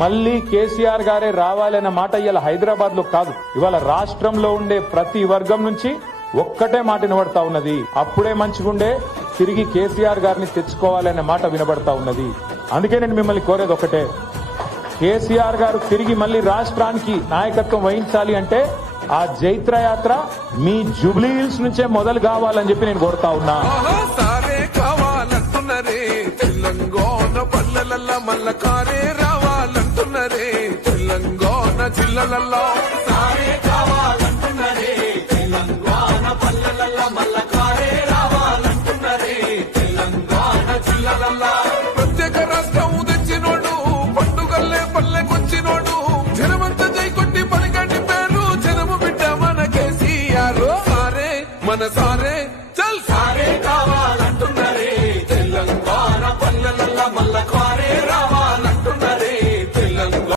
మళ్ళీ కేసీఆర్ గారే రావాలన్న మాట ఇవాళ హైదరాబాద్ లో కాదు, ఇవాళ రాష్ట్రంలో ఉండే ప్రతి వర్గం నుంచి ఒక్కటే మాట వినబడతా ఉన్నది. అప్పుడే మంచిగుండే, తిరిగి కేసీఆర్ గారిని తెచ్చుకోవాలనే మాట వినబడతా ఉన్నది. అందుకే నేను మిమ్మల్ని కోరేది ఒకటే, కేసీఆర్ గారు తిరిగి మళ్ళీ రాష్ట్రానికి నాయకత్వం వహించాలి అంటే ఆ జైత్ర యాత్ర మీ జూబ్లీ హిల్స్ నుంచే మొదలు కావాలని చెప్పి నేను కోరుతా ఉన్నా. తెలంగాణ పల్లెలల్లా మల్ల కారే రావాలంటున్నరే, తెలంగాణ జిల్లలల్లో సారే కావాలంటున్నరే, తెలంగాణ పల్లెలల్లా మల్ల కారే రావాలంటున్నరే, తెలంగాణ జిల్లలల్లో